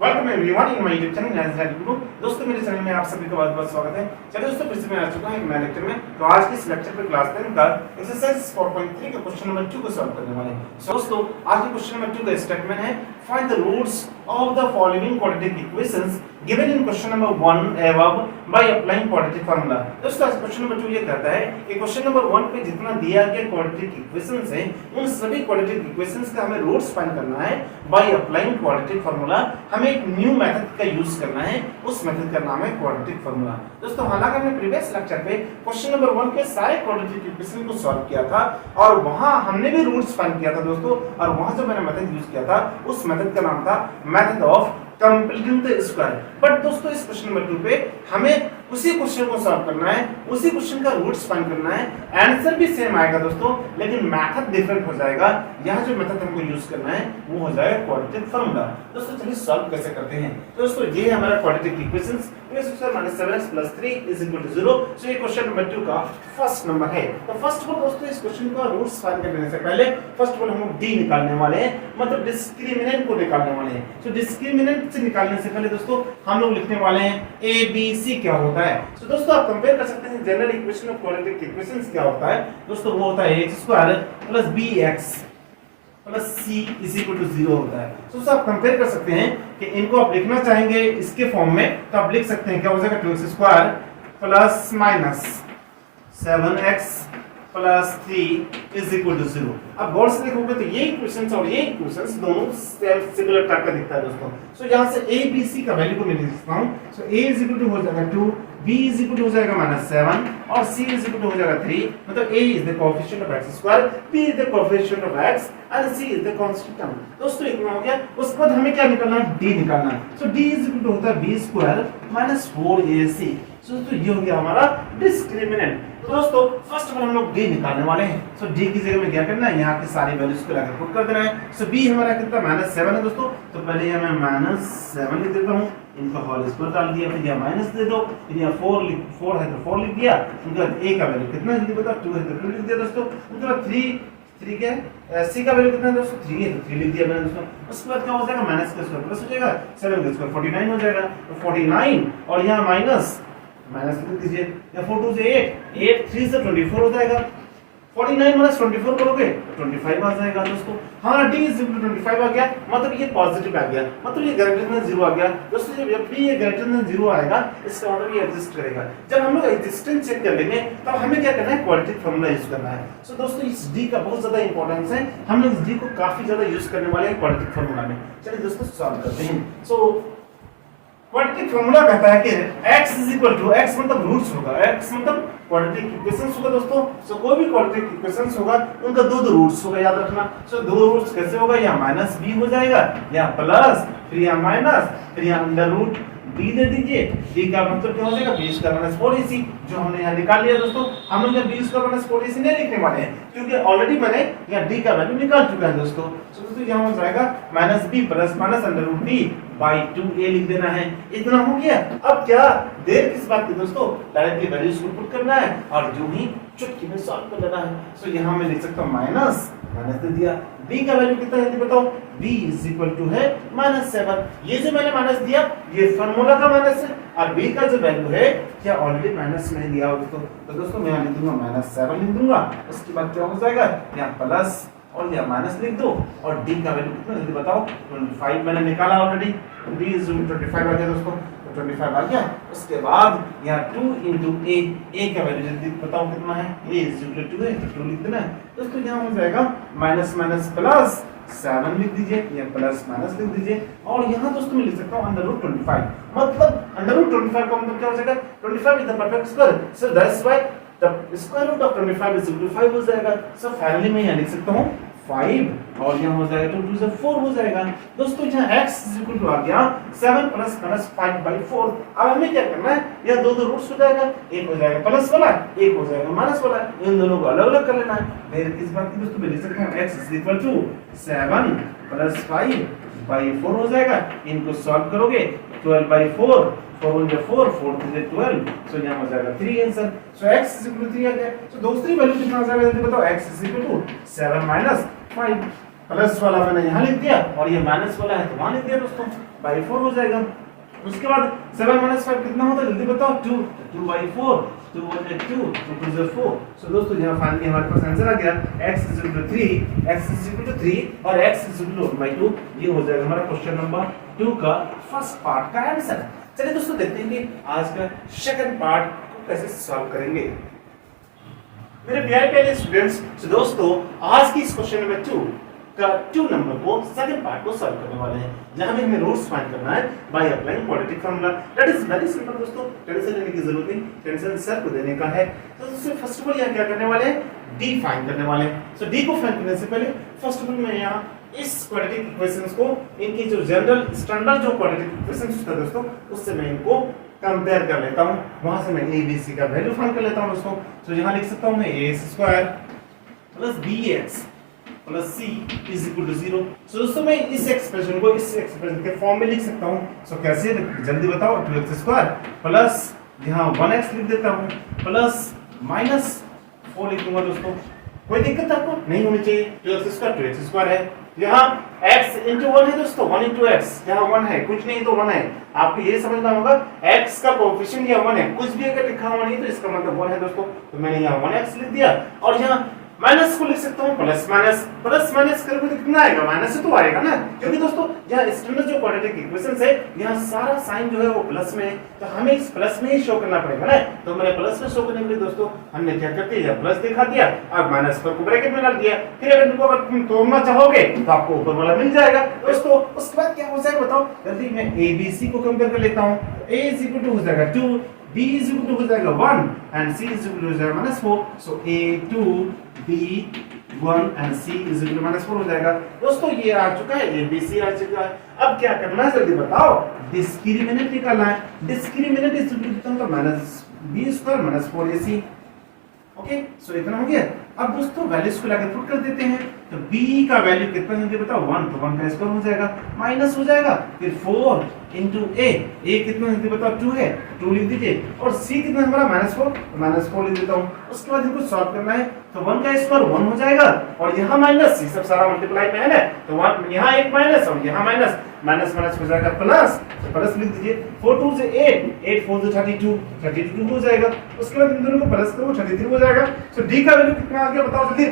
Welcome everyone in my YouTube channel नैज help गुरु। दोस्तों मेरे चैनल में आप सभी का बहुत बहुत स्वागत है। चलिए दोस्तों फिर से मैं आ चुका हूं एक नए लेक्चर में। तो आज के इस लेक्चर पे क्लास 10 का एक्सरसाइज 4.3 का क्वेश्चन नंबर 2 को सॉल्व करने वाले हैं। सो दोस्तों आज के क्वेश्चन नंबर 2 का स्टेटमेंट है find the roots of the following quadratic equations given in question number 1 above by applying quadratic formula। दोस्तों आज क्वेश्चन नंबर 2 ये कहता है कि क्वेश्चन नंबर 1 पे जितना दिया गया क्वाड्रेटिक इक्वेशंस है उन सभी क्वाड्रेटिक इक्वेशंस का हमें रूट्स फाइंड करना है बाय अप्लाइंग क्वाड्रेटिक फार्मूला। हमें एक न्यू मेथड का यूज करना है, उस मेथड का नाम है क्वाड्रेटिक फार्मूला। दोस्तों हालांकि हमने प्रीवियस लेक्चर पे क्वेश्चन नंबर 1 के सारे क्वाड्रेटिक इक्वेशन को सॉल्व किया था और वहां हमने भी रूट्स फाइंड किया था दोस्तों, और वहां जो मैंने मेथड यूज किया था उस मेथड का नाम था method of completing the square. But दोस्तों इस क्वेश्चन नंबर 2 पे हमें उसी क्वेश्चन को सॉल्व करना है, उसी क्वेश्चन का रूट्स फाइंड करना है। आंसर भी सेम आएगा दोस्तों, लेकिन मेथड डिफरेंट हो जाएगा। यहाँ जो मेथड हमको यूज करना है वो हो जाएगा क्वाड्रेटिक फार्मूला। दोस्तों चलिए सॉल्व कैसे करते हैं। तो दोस्तों ये है हमारा क्वाड्रेटिक इक्वेशंस, -7x + 3 = 0। सो ये क्वेश्चन नंबर 2 का फर्स्ट नंबर है। तो फर्स्ट ऑफ ऑल दोस्तों इस क्वेश्चन का रूट्स फाइंड करने से पहले फर्स्ट ऑफ ऑल हम लोग डी निकालने वाले हैं, मतलब डिस्क्रिमिनेंट को निकालने वाले हैं। तो डिस्क्रिमिनेंट से निकालने से पहले दोस्तों हम लोग लिखने वाले हैं ए बी सी क्या होता है। तो दोस्तों आप कंपेयर कर सकते हैं general equation of quadratic equations क्या होता है। दोस्तों वो होता है x² + bx + c = 0 होता है। तो दोस्तों आप कंपेयर कर सकते हैं कि इनको आप लिखना चाहेंगे इसके फॉर्म में तो आप लिख सकते हैं क्या हो जाएगा 2x² ± 7x + 3 = 0। अब गौर से देखोगे तो ये इक्वेशंस और ये इक्वेशंस दोनों सिमिलर टाइप का दिखता है दोस्तों। सो यहाँ से a b c का वैल्यू को मैं लिख सकता हूँ। सो a हो जाएगा 2, b हो जाएगा -7 और c हो जाएगा 3। मतलब a is the coefficient of x², b is the coefficient of x and c is the constant term. दोस्तों इतना हो गया। उसके बाद हमें क्या निकालना है, d निकालना है। सो d होता है b² - 4ac। सो दोस्तों ये हो गया हमारा डिस्क्रिमिनेंट। तो दोस्तों फर्स्ट ऑफ ऑल हम लोग d निकालने वाले हैं। सो d की जगह में क्या करना है, यहाँ के सारे वैल्यूज को लाकर पुट कर देना है। सो b हमारा कितना -7 है दोस्तों, तो पहले यहाँ मैं -7 लिख देता हूँ, इनका होल स्क्वायर डाल दिया, फिर यहाँ माइनस दे दो, फिर यहाँ 4 है तो 4 लिख दिया। उनका a का वैल्यू कितना जल्दी बताओ, 2 है तो 2 लिख दिया दोस्तों। उनका 3 क्या है, c का वैल्यू कितना है दोस्तों, 3 है तो 3 लिख दिया मैंने दोस्तों। उसके बाद क्या हो जाएगा, माइनस का स्क्वायर प्लस हो जाएगा, 7 का स्क्वायर 49 हो जाएगा। तो 49 और यहाँ माइनस लिख दीजिए, या 4 2 से 8 3 से 24 हो जाएगा। 49 - 24 करोगे तो 25 आ जाएगा दोस्तों। हमारा d = 25 आ गया, मतलब ये पॉजिटिव आ गया, मतलब ये ग्रेटर देन 0 आ गया दोस्तों। जब भी ये ग्रेटर देन 0 आएगा इसका मतलब ये एग्जिस्ट करेगा। जब हम लोग एग्जिस्टेंस चेक कर लेंगे तब हमें क्या करना है, क्वाड्रेटिक फार्मूला यूज करना है। सो दोस्तों इस d का बहुत ज्यादा इंपॉर्टेंस है, हम लोग इस d को काफी ज्यादा यूज करने वाले हैं क्वाड्रेटिक फार्मूला में। चलिए दोस्तों सॉल्व करते हैं। सो क्वाड्रेटिक फार्मूला कहता है कि x x मतलब रूट्स होगा, x मतलब क्वाड्रेटिक इक्वेशंस होगा दोस्तों। सो कोई भी क्वाड्रेटिक इक्वेशंस होगा उनका दो रूट्स होगा, याद रखना। सो दो रूट्स कैसे होगा, या -b हो जाएगा या प्लस, फिर यहाँ माइनस, फिर यहाँ √b दे दीजिए। d का मतलब क्या हो जाएगा, b² - 4ac, जो हमने यहाँ निकाल लिया दोस्तों। हम लोग b² - 4ac नहीं लिखने वाले हैं क्योंकि ऑलरेडी मैंने यहाँ d का वैल्यू निकाल चुका है दोस्तों। सो दोस्तों यहाँ हो जाएगा -b + √b/2a लिख देना है। इतना हो गया। अब क्या देर किस बात की दोस्तों, डायरेक्टली वैल्यूज को पुट करना है और जो ही चुटकी में सॉल्व कर लेना है। सो यहाँ मैं लिख सकता हूँ माइनस दे दिया, b का वैल्यू कितना है बताओ, b है -7। ये जो मैंने माइनस दिया ये फार्मूला का माइनस है, और b का जो वैल्यू है क्या ऑलरेडी माइनस में दिया दोस्तों। तो दोस्तों मैं यहाँ लिख दूंगा -7 लिख दूंगा। उसके बाद क्या हो जाएगा, यहाँ प्लस और यहाँ माइनस लिख दो, और d का वैल्यू कितना जल्दी बताओ, 25 मैंने निकाला ऑलरेडी। d = 25 आ गया दोस्तों, 25 आ गया। उसके बाद यहाँ 2 × a का वैल्यू जल्दी बताओ कितना है, a = 2 है तो 2 लिख देना है दोस्तों। यहाँ हो जाएगा -+ 7 लिख दीजिए या +- लिख दीजिए, और यहाँ दोस्तों मैं लिख सकता हूँ √25, मतलब √25 का मतलब क्या हो जाएगा, 25 is the perfect square, so that's why the square root of 25 = 5 हो जाएगा। सो फाइनली मैं यहाँ लिख सकता हूँ 5 और यहाँ हो जाएगा 2 2 से 4 हो जाएगा दोस्तों। यहाँ x आ गया 7 + 5/4। अब हमें क्या करना है, यह दो रूट्स हो जाएगा, एक हो जाएगा प्लस वाला, एक हो जाएगा माइनस वाला, इन दोनों को अलग अलग कर लेना है। फिर किस बात की दोस्तों मैं लिख सकता हूँ x = 7 + 5/4 हो जाएगा। इनको सॉल्व करोगे 12/4, 4 1 4 4 3 12, सो यहाँ हो जाएगा 3 आंसर। सो x = 3 आ गया। सो दूसरी वैल्यू कितना आ जाएगा जल्दी बताओ, x = 7 - 5। प्लस वाला मैंने यहाँ लिख दिया और ये माइनस वाला है तो वहां लिख दिया दोस्तों, बाई 4 हो जाएगा। उसके बाद 7 - 5 कितना होता है जल्दी बताओ, 2 2/4, 2 1 2 2 2 is 4। सो दोस्तों यहाँ फाइनली हमारे पास आंसर आ गया x = 3, x = 3 और x = 1/2। ये हो जाएगा हमारा क्वेश्चन नंबर 2 का फर्स्ट पार्ट का आंसर। चलिए दोस्तों देखते हैं कि आज का सेकंड पार्ट को कैसे सॉल्व करेंगे मेरे प्यारे प्यारे स्टूडेंट्स। तो दोस्तों आज की इस क्वेश्चन नंबर 2 का 2 नंबर को सेकंड पार्ट को सॉल्व करने वाले हैं, जहां में हमें रूट्स फाइंड करना है by applying quadratic formula. That is very simple दोस्तों, टेंशन लेने की जरूरत नहीं, टेंशन सर को देने का है। तो दोस्तों फर्स्ट ऑफ ऑल यहां क्या करने वाले हैं, d फाइंड करने वाले हैं। सो d को फाइंड करने से पहले फर्स्ट ऑफ ऑल मैं यहां इस क्वाड्रेटिक इक्वेशंस को इनकी जो जनरल स्टैंडर्ड जो क्वाड्रेटिक इक्वेशंस होता है दोस्तों उससे मैं इनको कंपेयर कर लेता हूं, वहां से मैं a b c का वैल्यू फाइंड कर लेता हूं दोस्तों। तो यहां लिख सकता हूं मैं a² + bx + c = 0। सो दोस्तों मैं इस एक्सप्रेशन को इस एक्सप्रेशन के फॉर्म में लिख सकता हूं। सो कैसे जल्दी बताओ, 2x² प्लस यहां 1x लिख देता हूं प्लस -4 लिख दूंगा दोस्तों। कोई दिक्कत आपको नहीं होनी चाहिए, 2x² है, यहाँ x × 1 है दोस्तों, 1 × x, यहाँ 1 है, कुछ नहीं तो 1 है। आपको ये समझना होगा x का कोएफिशिएंट यहाँ 1 है, कुछ भी अगर लिखा हुआ नहीं तो इसका मतलब 1 है दोस्तों। तो मैंने यहाँ 1x लिख दिया और यहाँ माइनस को लिख सकता हूँ प्लस माइनस करोगे तो कितना आएगा, माइनस से तो आएगा ना, क्योंकि दोस्तों यहाँ स्टैंडर्ड जो क्वाड्रेटिक इक्वेशंस है यहाँ सारा साइन जो है वो प्लस में है, तो हमें इस प्लस में ही शो करना पड़ेगा ना। तो मैंने प्लस में शो करने के लिए दोस्तों हमने क्या कर दिया, प्लस दिखा दिया और माइनस पर को ब्रैकेट में डाल दिया। फिर अगर इनको अगर तुम तोड़ना चाहोगे तो आपको ऊपर वाला मिल जाएगा दोस्तों। उसके बाद क्या हो जाएगा बताओ जल्दी, मैं a b c को कंपेयर कर लेता हूँ। a = हो जाएगा 2, b = हो जाएगा 1 एंड c = हो जाएगा -4। सो a 2 b 1 एंड c = -4 हो जाएगा दोस्तों। ये आ चुका है, a b c आ चुका है। अब क्या करना है जल्दी बताओ, डिस्क्रिमिनेंट निकालना है। Discriminant is equal to -b² - 4ac। Okay, so इतना हो गया। अब दोस्तों वैल्यूज को लाके पुट कर देते हैं, तो b का वैल्यू कितना है बताओ, 1, तो 1 का स्क्वायर हो जाएगा, माइनस हो जाएगा, फिर 4 × a कितना है बताओ, 2 है, 2 लिख दीजिए, और c कितना हमारा -4, तो -4 लिख देता हूँ। उसके बाद इनको सॉल्व करना है, तो 1 का स्क्वायर 1 हो जाएगा और यहाँ माइनस, ये सब सारा मल्टीप्लाई में है ना, तो 1 यहाँ एक माइनस और यहाँ माइनस हो जाएगा प्लस, तो प्लस लिख दीजिए। 4 2 से 8, 8 4 से 32 हो जाएगा। उसके बाद इन दोनों को प्लस करो, 33 हो जाएगा। सो d का वैल्यू कितना आ गया बताओ जल्दी,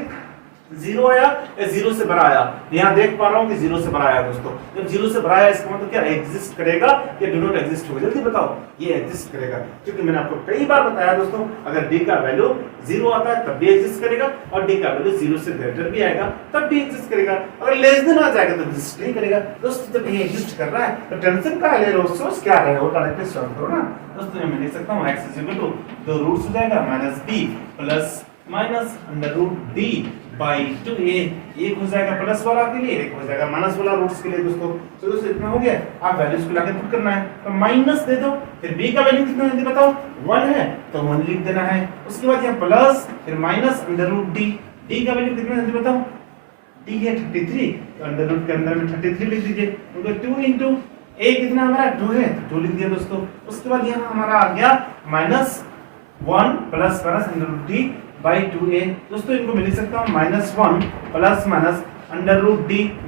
0 आया या 0 से बड़ा आया? यहाँ देख पा रहा हूँ कि 0 से बड़ा आया दोस्तों। जब 0 से बड़ा आया इसका मतलब क्या, एग्जिस्ट करेगा या डू नॉट एग्जिस्ट होगा? जल्दी बताओ, ये एग्जिस्ट करेगा, क्योंकि मैंने आपको कई बार बताया दोस्तों अगर d का वैल्यू 0 आता है तब भी एग्जिस्ट करेगा और d का वैल्यू 0 से ग्रेटर भी आएगा तब भी एग्जिस्ट करेगा। अगर लेस देन आ जाएगा तो एग्जिस्ट नहीं करेगा दोस्तों। जब ये एग्जिस्ट कर रहा है तो टेंशन का ले लो, सोच क्या है वो डायरेक्टली सॉल्व करो ना दोस्तों। मैं लिख सकता हूँ x = 2 रूट्स हो जाएगा -b प्लस -√d/2a। एक हो जाएगा प्लस वाला के लिए, एक हो जाएगा माइनस वाला रूट्स के लिए दोस्तों। तो दोस्तों इतना हो गया। आप वैल्यूज को लाके पुट करना है, तो माइनस दे दो, फिर b का वैल्यू कितना है बताओ, 1 है तो 1 लिख देना है। उसके बाद यहाँ प्लस फिर -√d, d का वैल्यू कितना है बताओ, d है 33, तो अंडर रूट के अंदर में 33 लिख दीजिए। तो 2 × a कितना हमारा 2 है, 2 लिख दिया दोस्तों। उसके बाद यहाँ हमारा आ गया -1 प्लस √d/2a दोस्तों। इनको मैं लिख सकता हूँ -1 प्लस √d,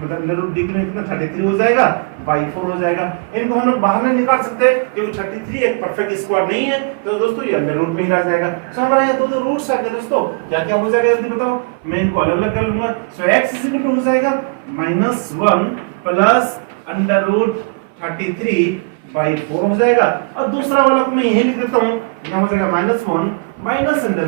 मतलब √d के लिए कितना 33 हो जाएगा, 4 हो जाएगा। इनको हम लोग बाहर नहीं निकाल सकते क्योंकि 33 एक परफेक्ट स्क्वायर नहीं है, तो दोस्तों ये अंडर रूट में ही रह जाएगा। सो हमारा यहाँ दो रूट्स आ गए दोस्तों। क्या क्या हो जाएगा जल्दी बताओ, मैं इनको अलग अलग कर लूंगा। सो x = हो जाएगा -1 प्लस √33/4 हो जाएगा, और दूसरा वाला को मैं यही लिख देता हूँ, यहाँ हो जाएगा -1 माइनस अंडर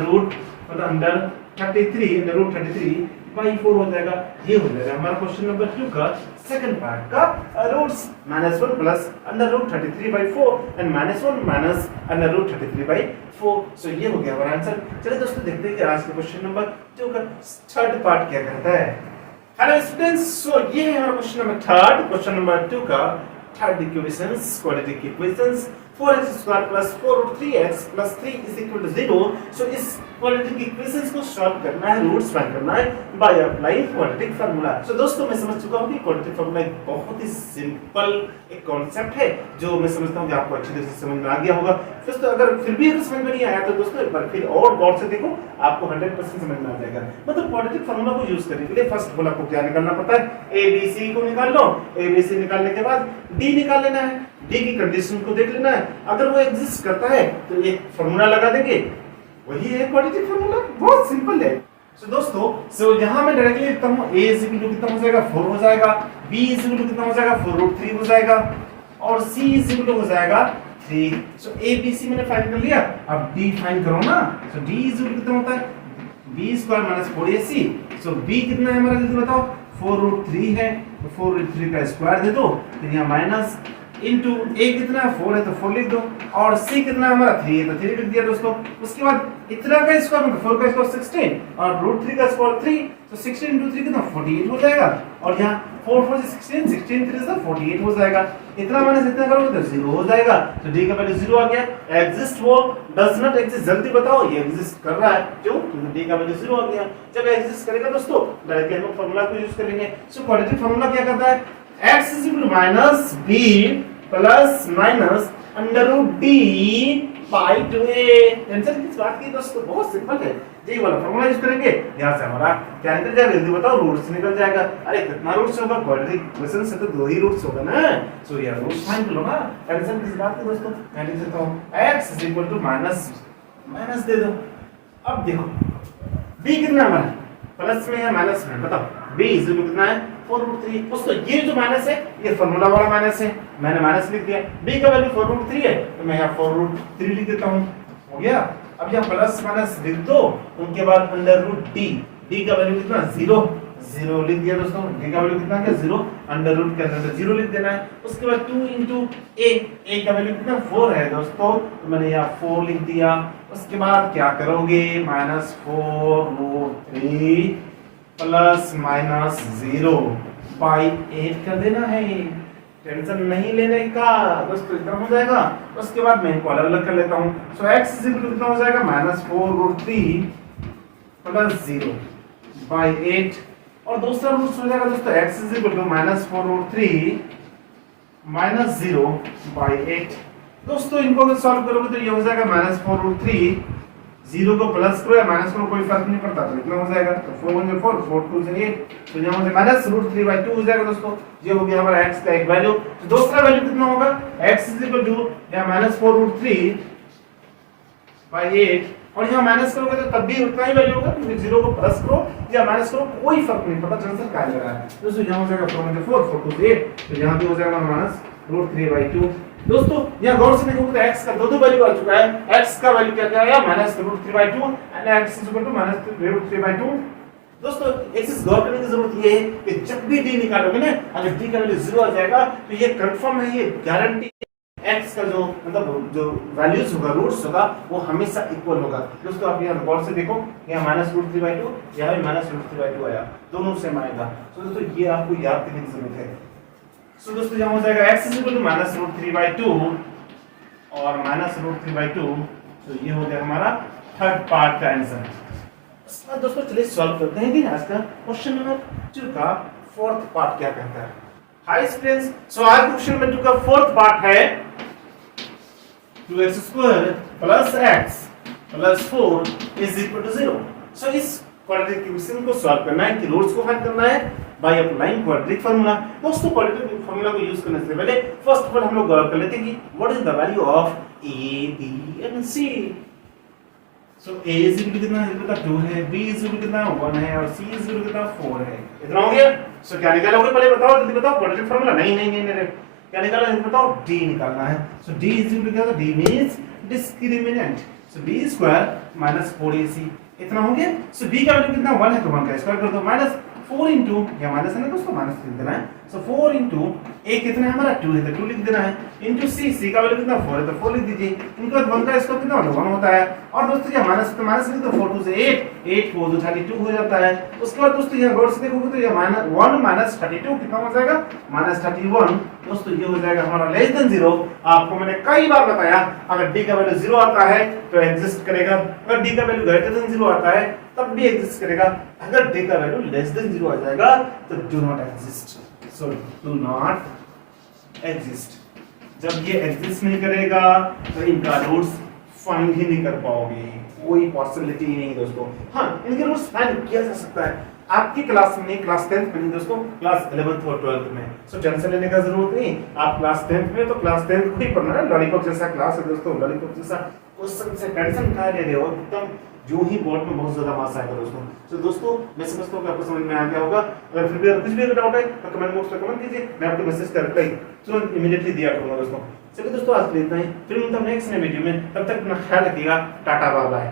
33/4 हो जाएगा। ये हो जाएगा हमारा क्वेश्चन नंबर 2 का सेकंड पार्ट का रूट्स -1 प्लस √33/4 एंड -1 माइनस √33/4। सो ये हो गया हमारा आंसर। चलिए दोस्तों देखते हैं कि आज के क्वेश्चन नंबर 2 का थर्ड पार्ट क्या कहता है। हेलो स्टूडेंट्स, सो ये है हमारा क्वेश्चन नंबर 3, क्वेश्चन नंबर 2 का third equations, quadratic equations. 4x square plus 4√3x plus 3 is equal to 0। So इस क्वाड्रेटिक इक्वेशंस को सॉल्व करना है, रूट्स फाइंड करना है बाय अप्लाइंग क्वाड्रेटिक फार्मूला। सो दोस्तों मैं समझ चुका हूं कि क्वाड्रेटिक फार्मूला एक बहुत ही सिंपल एक कॉन्सेप्ट है जो मैं समझता हूं कि आपको अच्छी तरह से समझ में आ गया होगा। दोस्तों अगर फिर भी अगर समझ में नहीं आया तो दोस्तों एक बार फिर और गौर से देखो, आपको 100% समझ में आ जाएगा। मतलब क्वाड्रेटिक फार्मूला को यूज करने के लिए फर्स्ट ऑफ ऑल आपको क्या निकालना पड़ता है, ए बी सी को निकाल लो। ए बी सी निकालने के बाद डी निकाल लेना है, डी की कंडीशन को देख लेना है, अगर वो एग्जिस्ट करता है तो एक फार्मूला लगा देंगे, वही है क्वाड्रेटिक फार्मूला। बहुत सिंपल है। सो दोस्तों यहां मैं डायरेक्टली लिखता हूं a इज इक्वल टू कितना हो जाएगा 4 हो जाएगा, b इज इक्वल टू कितना हो जाएगा 4√3 हो जाएगा और c इज इक्वल टू हो जाएगा 3। सो a b c मैंने फाइंड कर लिया, अब d फाइंड करो ना। सो d इज इक्वल टू कितना होता है b स्क्वायर माइनस 4ac। सो b कितना है हमारा जल्दी बताओ, 4√3 है तो 4√3 का स्क्वायर दे दो, फिर यहां माइनस इनटू a कितना है 4 है तो 4 लिख दो और c कितना है हमारा 3 है तो 3 लिख दिया दोस्तों। उसके बाद इतना का स्क्वायर मतलब 4 का स्क्वायर 16 और √3 का स्क्वायर 3 तो 16 into 3 कितना 48 हो जाएगा और यहाँ 4 4 से 16 16 3 से 48 हो जाएगा। इतना माइनस इतना करोगे तो 0 हो जाएगा। तो d का वैल्यू 0 आ गया। एग्जिस्ट वो डज नॉट एग्जिस्ट, जल्दी बताओ ये एग्जिस्ट कर रहा है क्यों, क्योंकि d का वैल्यू 0 आ गया। जब एग्जिस्ट करेगा दोस्तों डायरेक्टली हम फार्मूला को यूज करेंगे। सो क्वाड्रेटिक फार्मूला क्या करता है, x is equal to minus b plus minus under root D by 2a। Tension किस बात की दोस्तों, बहुत सिंपल है। यही वाला फार्मूला यूज करेंगे, यहां से हमारा क्या निकल जाएगा जल्दी बताओ, रूट्स निकल जाएगा। अरे कितना रूट्स होगा, क्वाड्रेटिक इक्वेशन से तो 2 ही रूट्स होगा ना। सो ये रूट्स फाइंड कर लो ना, टेंशन किस बात की दोस्तों। मैं लिख देता हूं x is equal to minus दे दो। अब देखो b कितना हमारा प्लस में है माइनस में, बताओ b इज इक्वल कितना है 4√3। दोस्तों ये जो माइनस है ये फार्मूला वाला माइनस है, मैंने माइनस लिख दिया। b का वैल्यू 4√3 है तो मैं यहाँ 4√3 लिख देता हूँ, हो गया। अब यहाँ प्लस माइनस लिख दो, उनके बाद अंडर रूट डी का वैल्यू कितना 0 लिख दिया दोस्तों। डी का वैल्यू कितना है 0, अंडर रूट के अंदर 0 लिख देना है। उसके बाद 2 into a का वैल्यू कितना 4 है दोस्तों, तो मैंने यहाँ 4 लिख दिया। उसके बाद क्या करोगे, माइनस 4√3 प्लस माइनस 0 बाई 8 कर देना है। टेंशन नहीं लेने का दोस्तों, इतना हो जाएगा। उसके बाद मैं इनको अलग अलग कर लेता हूँ। सो x इज इक्वल टू कितना हो जाएगा माइनस 4√3 प्लस 0 बाई 8 और दूसरा रूट हो जाएगा दोस्तों x is equal to minus 4√3 minus 0 by 8। दोस्तों इनको अगर सॉल्व करोगे तो ये हो जाएगा माइनस 4√3, 0 को प्लस करो या माइनस करो कोई फर्क नहीं पड़ता, तो इतना हो जाएगा। तो 4 1 4 4 2 से 8 तो यहाँ से माइनस √3/2 हो जाएगा दोस्तों। ये हो गया हमारा x का एक वैल्यू। तो दूसरा वैल्यू कितना होगा, x इज इक्वल टू या माइनस 4√3 बाई 8 और यहाँ माइनस करोगे तो तब भी उतना ही वैल्यू होगा, क्योंकि 0 को प्लस करो या माइनस करो कोई फर्क नहीं पड़ता, आंसर क्या आ रहा है दोस्तों। यहाँ हो जाएगा 4 1 4 4 2 से 8 तो यहाँ भी हो जाएगा माइनस √3/2। दोस्तों यहाँ गौर से देखोगे तो x का दो वैल्यू आ चुका है। x का वैल्यू क्या आया minus √3/2 and x is equal to minus √3/2। दोस्तों एक चीज गौर करने की जरूरत ये है कि जब भी d निकालोगे ना, अगर d का वैल्यू 0 आ जाएगा तो ये कंफर्म है, ये गारंटी x का जो मतलब जो वैल्यूज होगा, रूट्स होगा, वो हमेशा इक्वल होगा। दोस्तों आप यहाँ गौर से देखो, यहाँ माइनस √3/2, यहाँ भी माइनस √3/2 आया, दोनों सेम आएगा। तो दोस्तों ये आपको याद करने की जरूरत है। सो दोस्तों यहाँ हो जाएगा x is equal to minus √3/2 और माइनस √3/2। तो ये हो गया हमारा थर्ड पार्ट का आंसर। इसका दोस्तों चलिए सॉल्व करते हैं कि आज का क्वेश्चन नंबर 2 का फोर्थ पार्ट क्या कहता है। हाय स्टूडेंट्स, सो आज क्वेश्चन नंबर 2 का फोर्थ पार्ट है 2x² plus x plus 4 is equal to 0। So इस क्वाड्रेटिक इक्वेशन को सॉल्व करना है कि रूट्स को फाइंड करना है बाय अप्लाइंग क्वाड्रेटिक फार्मूला। दोस्तों क्वाड्रेटिक फार्मूला को यूज करने से पहले फर्स्ट ऑफ ऑल हम लोग गौर कर लेते हैं कि what is the value of a b and c। So a is equal to कितना है, पता 2 है, b इज इक्वल टू कितना 1 है और c इज इक्वल टू कितना 4 है। इतना हो गया। सो क्या निकालोगे पहले बताओ, जल्दी बताओ क्वाड्रेटिक फार्मूला। नहीं क्या निकालना है बताओ, d निकालना है। सो d इज इक्वल टू क्या होता है, d मींस डिस्क्रिमिनेंट। सो b स्क्वायर माइनस 4ac इतना हो गया। सो b का वैल्यू कितना 1 है तो 1 का स्क्वायर कर दो, माइनस 4 इंटू क्या माइनस है ना दोस्तों, माइनस लिख देना है। सो 4 इंटू ए कितना है हमारा 2 है तो 2 लिख देना है, इंटू सी का वैल्यू कितना 4 है तो 4 लिख दीजिए। इनके बाद 1 का स्क्वायर कितना होता है 1 होता है, और दोस्तों क्या माइनस तो माइनस लिख दो, 4 2 से 8 8 4 2 32 हो जाता है। उसके बाद दोस्तों यहाँ गौर से देखोगे तो ये माइनस 1 माइनस 32 कितना हो जाएगा माइनस 31। दोस्तों ये हो जाएगा हमारा लेस देन 0। आपको मैंने कई बार बताया अगर डी का वैल्यू 0 आता है तो एग्जिस्ट करेगा, अगर डी का वैल्यू ग्रेटर देन 0 आता है तब भी एग्जिस्ट करेगा, अगर डी का वैल्यू लेस देन 0 आ जाएगा तो do not exist. So do not exist. जब ये एग्जिस्ट नहीं करेगा तो इनका रूट्स फाइंड ही नहीं कर पाओगे, कोई पॉसिबिलिटी ही नहीं दोस्तों। हाँ, इनके रूट्स फाइंड किया जा सकता है आपकी क्लास में, क्लास 10th में दोस्तों, क्लास 11th और 12th में। सो टेंशन लेने का जरूरत नहीं, आप क्लास 10th में तो क्लास 10th को ही पढ़ना है, लॉलीपॉप जैसा क्लास है दोस्तों, लॉलीपॉप जैसा क्वेश्चन से टेंशन कहाँ ले रहे हो, एकदम जो ही बोर्ड में बहुत ज्यादा मार्क्स आएगा दोस्तों। तो दोस्तों मैं समझता हूँ कि आपको समझ में आ गया होगा। अगर फिर भी कुछ भी डाउट है तो कमेंट बॉक्स में कमेंट कीजिए, मैं आपको मैसेज कर रिप्लाई तुरंत इमीडिएटली दिया करूंगा दोस्तों। चलिए दोस्तों आज के लिए इतना ही, फिर मिलता हूं नेक्स्ट वीडियो में, तब तक अपना ख्याल रखिएगा, टाटा बाय बाय।